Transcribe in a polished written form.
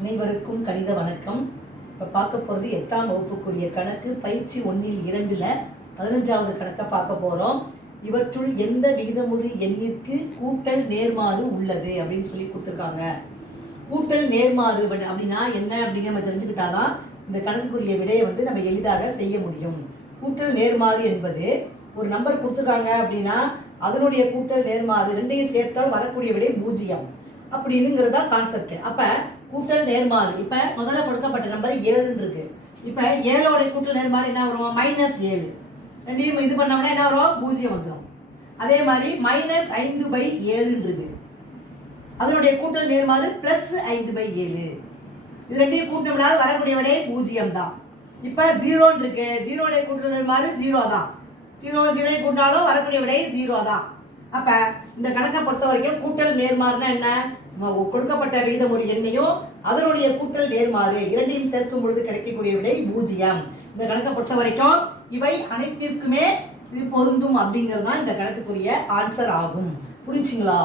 அனைவருக்கும் கணித வணக்கம். இப்போ பார்க்க போகிறது 8ஆம் வகுப்புக்குரிய கணக்கு பயிற்சி 1இல் 2ல் 15வது கணக்கை பார்க்க போகிறோம். இவற்றுள் எந்த விகிதமுறு எண்ணிற்கு கூட்டல் நேர்மாறு உள்ளது அப்படின்னு சொல்லி கொடுத்துருக்காங்க. கூட்டல் நேர்மாறு அப்படின்னா என்ன அப்படிங்கிற நம்ம தெரிஞ்சுக்கிட்டாதான் இந்த கணக்குக்குரிய விடையை நம்ம எளிதாக செய்ய முடியும். கூட்டல் நேர்மாறு என்பது ஒரு நம்பர் கொடுத்துருக்காங்க அப்படின்னா அதனுடைய கூட்டல் நேர்மாறு ரெண்டையும் சேர்த்தால் வரக்கூடிய விடை 0 அப்படிங்கிறது தான் கான்செப்ட். அப்போ கூட்டல் நேர்மாறு இப்போ முதல்ல கொடுக்கப்பட்ட நம்பர் 7 இருக்கு. இப்போ 7ஓட கூட்டல் நேர்மாறு என்ன வரும்? -7. ரெண்டையும் இது பண்ணோம்னா என்ன வரும்? 0 வந்துடும். அதே மாதிரி -5/7 இருக்கு. அதனுடைய கூட்டல் நேர்மாறு +5/7. இது ரெண்டையும் கூட்டம்னா வரக்கூடிய விடை 0 தான். இப்போ 0 இருக்கு. 0ஓட கூட்டல் நேர்மாறு 0 தான். 0 கூட்டினாலும் வரக்கூடிய விடை 0 தான். அப்போ இந்த கணக்கை பொறுத்த வரைக்கும் கூட்டல் நேர்மாறுனா என்ன? கொடுக்கப்பட்ட விகிதம் ஒரு எண்ணையும் அதனுடைய கூட்டல் நேர்மாறு இரண்டையும் சேர்க்கும் பொழுது கிடைக்கக்கூடிய விடை 0. இந்த கணக்கை பொறுத்த வரைக்கும் இவை அனைத்திற்குமே இது பொருந்தும் அப்படிங்கிறது தான் இந்த கணக்குக்குரிய ஆன்சர் ஆகும். புரிஞ்சுங்களா?